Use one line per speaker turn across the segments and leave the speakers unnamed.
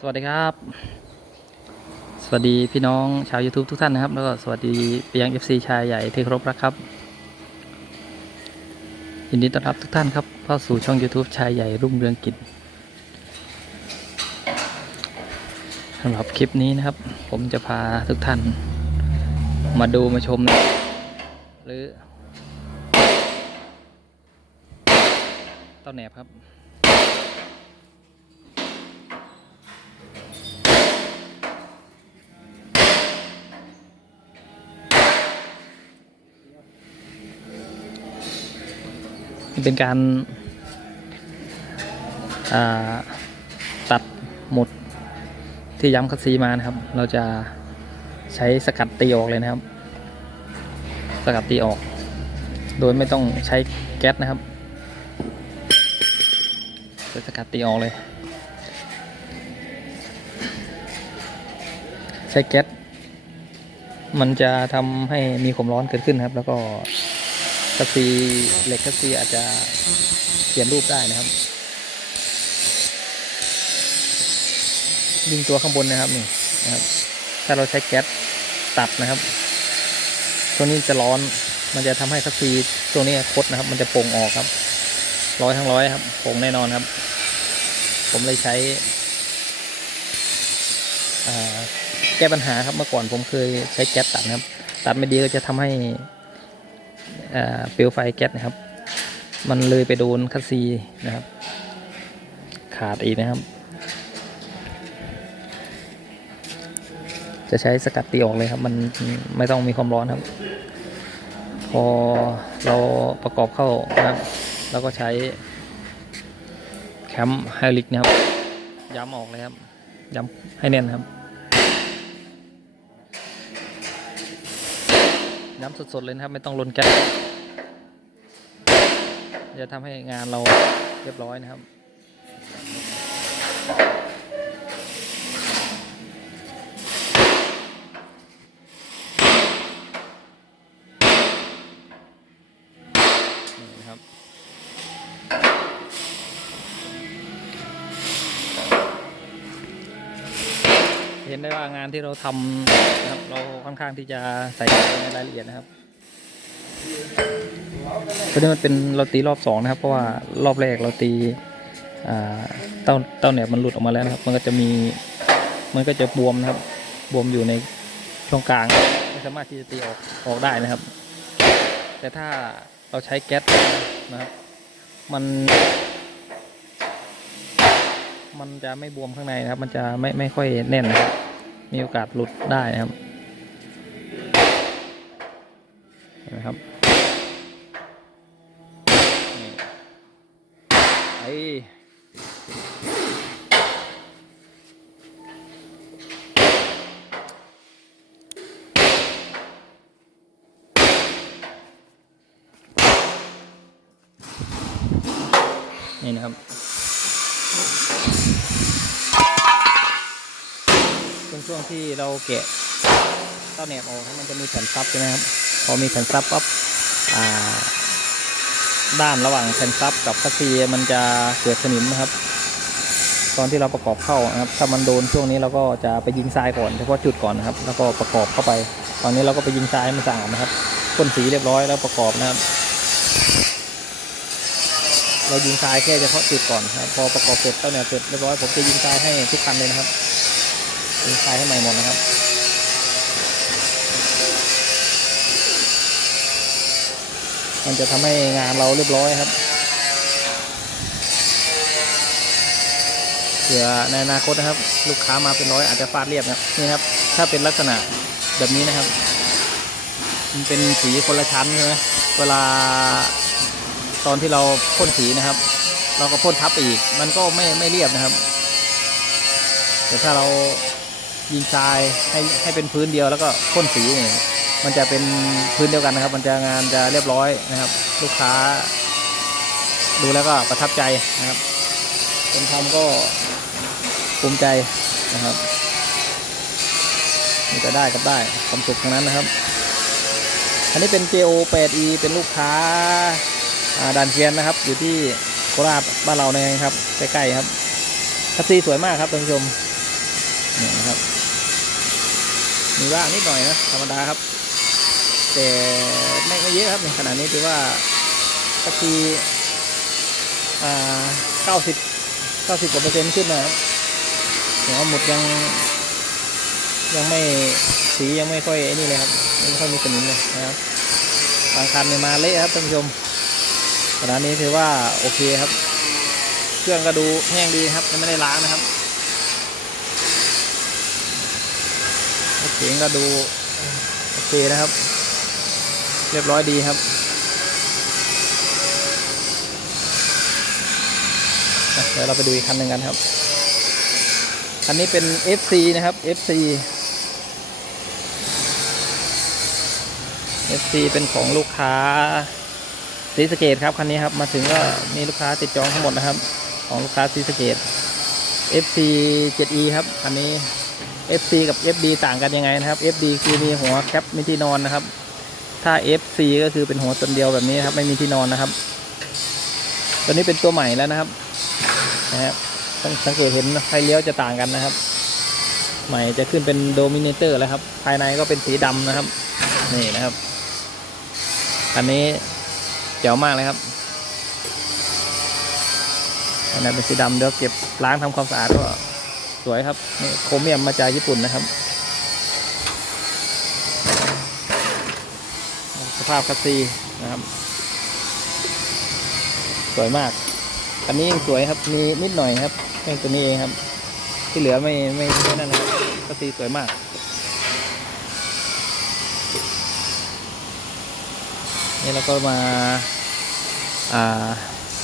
สวัสดีครับ สวัสดีพี่น้องชาว YouTube ทุกท่านนะครับ แล้วก็สวัสดีไปยัง FC ชายใหญ่ที่เคารพรักครับ ยินดีต้อนรับทุกท่านครับเข้าสู่ช่อง YouTube ชายใหญ่รุ่งเรืองกิจสำหรับคลิปนี้นะครับ ผมจะพาทุกท่าน มาดูมาชม หรือเต้าแหนบครับ เป็นการาตัดหมุดที่ย้ำคัสซีมานะครับ เราจะใช้สกัดตีออกเลยนะครับ สกัดตีออก โดยไม่ต้องใช้แก๊สนะครับใช้สกัดตีออกเลย ใช้แก๊สมันจะทำให้มีความร้อนเกิดขึ้นครับ แล้วก็ คัสซีเหล็กคัสซีอาจจะเปลี่ยนรูปได้นะครับยิงตัวข้างบนนะครับนี่นะครับ ถ้าเราใช้แก๊สตัดนะครับ ตัวนี้จะร้อนมันจะทำให้คัสซีตัวนี้คดนะครับ มันจะโป่งออกครับร้อยทั้งร้อยครับโป่งแน่นอนครับ ผมเลยใช้แก้ปัญหาครับเมื่อก่อนผมเคยใช้แก๊สตัดนะครับ ตัดไม่ดีก็จะทำให้ เปลวไฟแก๊สนะครับ มันเลยไปโดนคัสซีนะครับ ขาดอีกนะครับ จะใช้สกัดตีออกเลยครับ มันไม่ต้องมีความร้อนครับ พอเราประกอบเข้านะครับเราก็ใช้แคมป์ไฮลิกนะครับย้ำออกเลยครับย้ำให้แน่นครับ น้ำสดๆเลยนะครับ ไม่ต้องลนแก๊สจะทำให้งานเราเรียบร้อยนะครับนี่นะครับ เห็นได้ว่างานที่เราทำนะครับเราค่อนข้างที่จะใส่ใจในรายละเอียดนะครับตัวนี้มันเป็นเราตีรอบสองนะครับ เพราะว่ารอบแรกเราตีอ่าเต้าเต้าแหนบมันหลุดออกมาแล้วนะครับ มันก็จะมีมันก็จะบวมนะครับ บวมอยู่ในช่องกลางไม่สามารถที่จะตีออกออกได้นะครับ แต่ถ้าเราใช้แก๊สนะครับ มัน มันจะไม่บวมข้างในนะครับ มันจะไม่ไม่ค่อยแน่นนะครับ มีโอกาสหลุดได้นะครับเห็นไหมครับนี่ไอนี่นะครับ ช่วงที่เราแกะเต้าแหนบออกมันจะมีแผ่นซับใช่ไหมครับ พอมีแผ่นซับปั๊บด้านระหว่างแผ่นซับกับคัสซีมันจะเกิดสนิมนะครับ ตอนที่เราประกอบเข้านะครับ ถ้ามันโดนช่วงนี้เราก็จะไปยิงทรายก่อนเฉพาะจุดก่อนนะครับ แล้วก็ประกอบเข้าไป ตอนนี้เราก็ไปยิงทรายให้มันสะอาดนะครับพ่นสีเรียบร้อยแล้วประกอบนะครับ เรายิงทรายแค่เฉพาะจุดก่อนครับ พอประกอบเสร็จเต้าแหนบเสร็จเรียบร้อยผมจะยิงทรายให้ทุกคันเลยนะครับ ยิงทรายให้ใหม่หมดนะครับ มันจะทำให้งานเราเรียบร้อยครับเผื่อในอนาคตนะครับ ลูกค้ามาเป็นร้อยอาจจะฟาดเรียบนะครับนี่ครับ ถ้าเป็นลักษณะแบบนี้นะครับ มันเป็นสีคนละชั้นใช่ไหมเวลาตอนที่เราพ่นสีนะครับ เราก็พ่นทับไปอีก มันก็ไม่ไม่เรียบนะครับ แต่ถ้าเรา ยิงทรายให้ให้เป็นพื้นเดียวแล้วก็พ่นสีเนี่ยมันจะเป็นพื้นเดียวกันนะครับ มันจะงานจะเรียบร้อยนะครับ ลูกค้า ดูแล้วก็ประทับใจนะครับคนทำก็ภูมิใจนะครับนี่ก็ได้กับได้ความสุขทั้งนั้นนะครับ อันนี้เป็น JO 8E เป็นลูกค้าด่านเกวียนนะครับ อยู่ที่โคราชบ้านเราเนี่ยครับใกล้ๆครับคัสซีสวยมากครับท่านผู้ชมนี่นะครับ มีว่างนิดหน่อยนะธรรมดาครับ แต่ไม่ไม่เยอะครับในขณะนี้ถือว่าสักทีอ่าเก้าสิบเก้าสิบกว่าเปอร์เซ็นต์ขึ้นนะครับหัวหมดยังยังไม่สียังไม่ค่อยไอ้นี่เลยครับยังไม่ค่อยมีสนิมเลยนะครับบางคันเนี่ยมาเละครับท่านผู้ชมขณะนี้ถือว่าโอเคครับ เครื่องก็ดูแห้งดีครับยังไม่ได้ล้างนะครับ รถเก๋งก็ดูโอเคนะครับ เรียบร้อยดีครับ เดี๋ยวเราไปดูอีกคันหนึ่งกันครับ คันนี้เป็น FC นะครับ FC FC เป็นของลูกค้าศรีสเกดครับคันนี้ครับมาถึงก็มีลูกค้าติดจองทั้งหมดนะครับ ของลูกค้าศรีสเกด FC 7E ครับอันนี้ FC กับ FD ต่างกันยังไงนะครับ FD คือมีหัวแคปมีที่นอนนะครับ ถ้า FC ก็คือเป็นหัวตนเดียวแบบนี้ครับ ไม่มีที่นอนนะครับ ตัวนี้เป็นตัวใหม่แล้วนะครับนะครับต้องสังเกตเห็นไฟเลี้ยวจะต่างกันนะครับ ใหม่จะขึ้นเป็นโดมิเนเตอร์แล้วครับ ภายในก็เป็นสีดำนะครับ นี่นะครับ อันนี้เจ๋วมากเลยครับอันนั้นเป็นสีดำเดี๋ยวเก็บล้างทำความสะอาดก็ สวยครับนี่โครเมียมมาจากญี่ปุ่นนะครับ สภาพคัสซีนะครับ สวยมาก อันนี้ยังสวยครับมีนิดหน่อยครับแค่ตัวนี้เองครับ ที่เหลือไม่ไม่นั่นนะครับคัสซีสวยมากนี่เราก็มา อ่า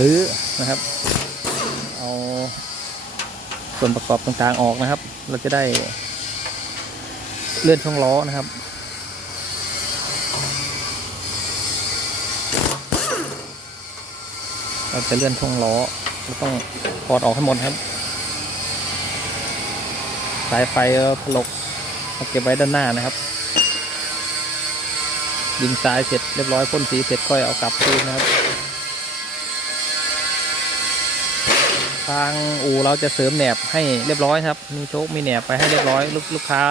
รื้อนะครับ เอา ส่วนประกอบต่างๆออกนะครับ เราจะได้เลื่อนช่องล้อนะครับ เราจะเลื่อนช่องล้อเราต้องถอดออกให้หมดครับ สายไฟก็ถลกเอาเก็บไว้ด้านหน้านะครับยิงทรายเสร็จเรียบร้อยพ่นสีเสร็จค่อยเอากลับคืนนะครับ ทางอู่เราจะเสริมแหนบให้เรียบร้อยครับ มีโชคมีแหนบไปให้เรียบร้อย ลูกลูกค้า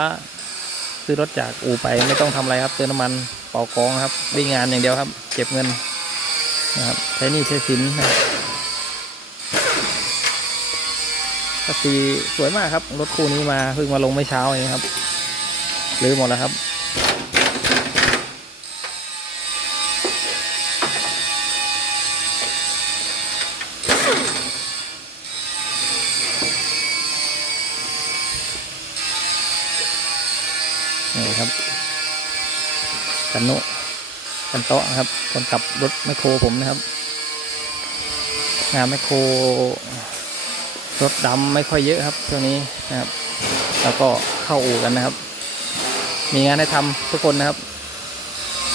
ซื้อรถจากอู่ไปไม่ต้องทำอะไรครับเติมน้ำมันเป่ากองครับวิ่งงานอย่างเดียวครับ เก็บเงินนะครับใช้หนี่ใช้สินนะครับก็สีสวยมากครับรถคู่นี้มาเพิ่งมาลงไม่เช้าเองครับรื้อหมดแล้วครับ กันโนกันโตะครับ คนขับรถแมคโครผมนะครับ งานแมคโครรถดำไม่ค่อยเยอะครับช่วงนี้นะครับ แล้วก็เข้าอู่กันนะครับ มีงานให้ทำทุกคนนะครับ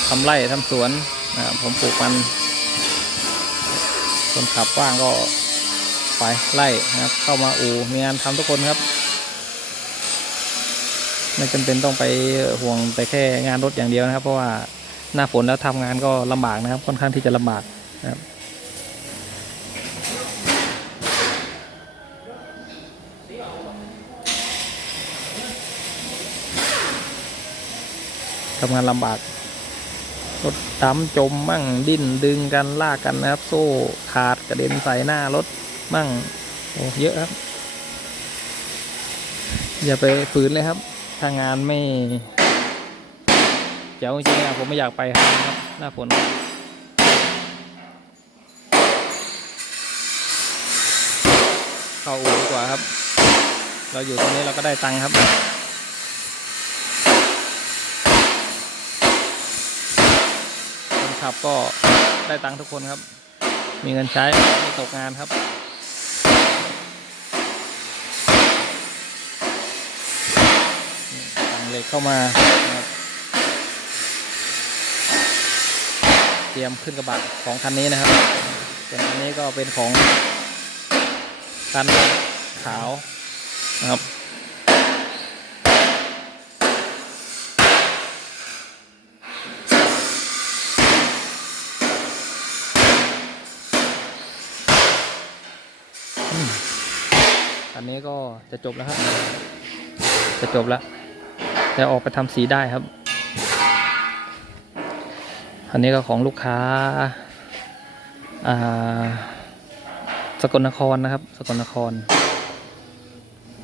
ทำไร่ทำสวนนะผมปลูกมันคนขับว่างก็ไปไล่นะครับ เข้ามาอู่มีงานทำทุกคนครับ ไม่จำเป็นต้องไปห่วงแต่แค่งานรถอย่างเดียวนะครับ เพราะว่าหน้าฝนแล้วทำงานก็ลำบากนะครับ ค่อนข้างที่จะลำบากนะครับทำงานลำบาก รถดำจมมั่งดิ้นดึงกันลากกันนะครับ โซ่ขาดกระเด็นใส่หน้ารถมั่งโอ้เยอะครับ อย่าไปฝืนเลยครับ ถ้างานไม่เจ๋วจริงๆอะผมไม่อยากไปครับหน้าฝนเข้าอู่ดีกว่าครับ เราอยู่ตรงนี้เราก็ได้ตังค์ครับคนขับก็ได้ตังค์ทุกคนครับ มีเงินใช้ไม่ตกงานครับ สั่ง เหล็กเข้ามานะครับเตรียมขึ้นกระบะของคันนี้นะครับส่วนคันนี้ก็เป็นของคันขาวนะครับอันนี้ก็จะจบแล้วครับ จะจบแล้ว จะออกไปทำสีได้ครับ อันนี้ก็ของลูกค้าอ่าสกลนครนะครับ สกลนคร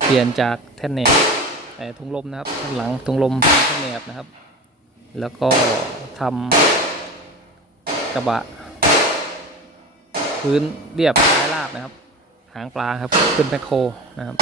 เปลี่ยนจากแท่นเนบแต่ทุงลมนะครับหลังทุงลมเป็นแท่นเนบนะครับ แล้วก็ทำกระบะ พื้นเรียบท้ายราบนะครับ หางปลาครับ ขึ้นแมคโคนะครับ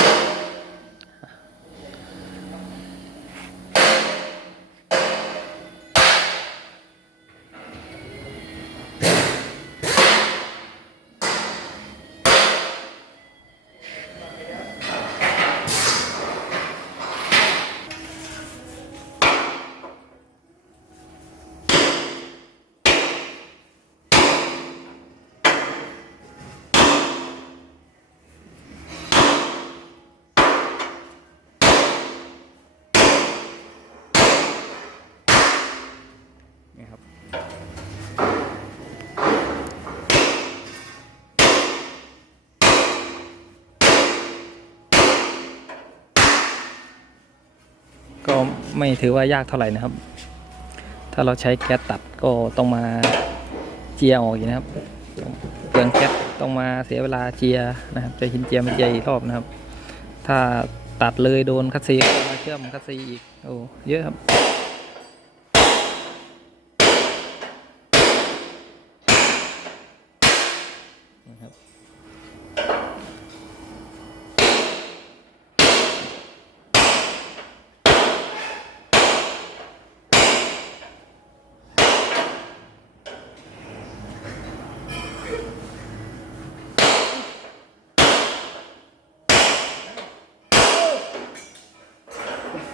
นี่ครับก็ไม่ถือว่ายากเท่าไหร่นะครับ ถ้าเราใช้แก๊สตัดก็ต้องมาเจียออกอีกนะครับเปลืองแก๊สต้องมาเสียเวลาเจียนะครับจะหินเจียมาเจียอีกรอบนะครับ ถ้าตัดเลยโดนคัสซีมาเชื่อมคัสซีอีกโอ้เยอะครับ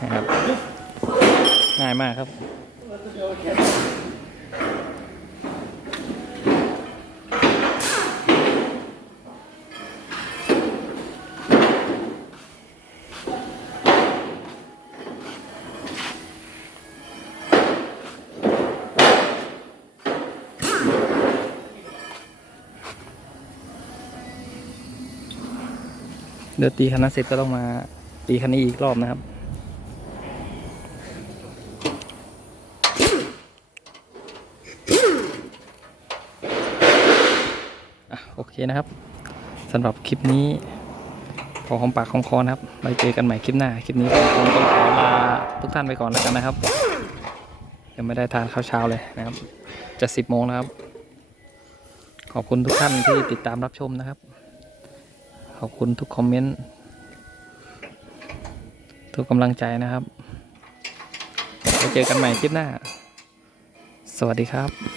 นะครับ ง่ายมากครับ เดี๋ยวตีคันนั้นเสร็จก็ต้องมาตีคันนี้อีกรอบนะครับ อะโอ เคนะครับสำหรับคลิปนี้พอของปากของคอนะครับไว้เจอกันใหม่คลิปหน้า คลิปนี้ผมต้องขอลาทุกท่านไปก่อนแล้วกันนะครับยังไม่ได้ทานข้าวเช้าเลยนะครับ จะสิบโมงแล้วครับ ขอบคุณทุกท่านที่ติดตามรับชมนะครับ ขอบคุณทุกคอมเมนต์ทุกกำลังใจนะครับไว้เจอกันใหม่คลิปหน้า สวัสดีครับ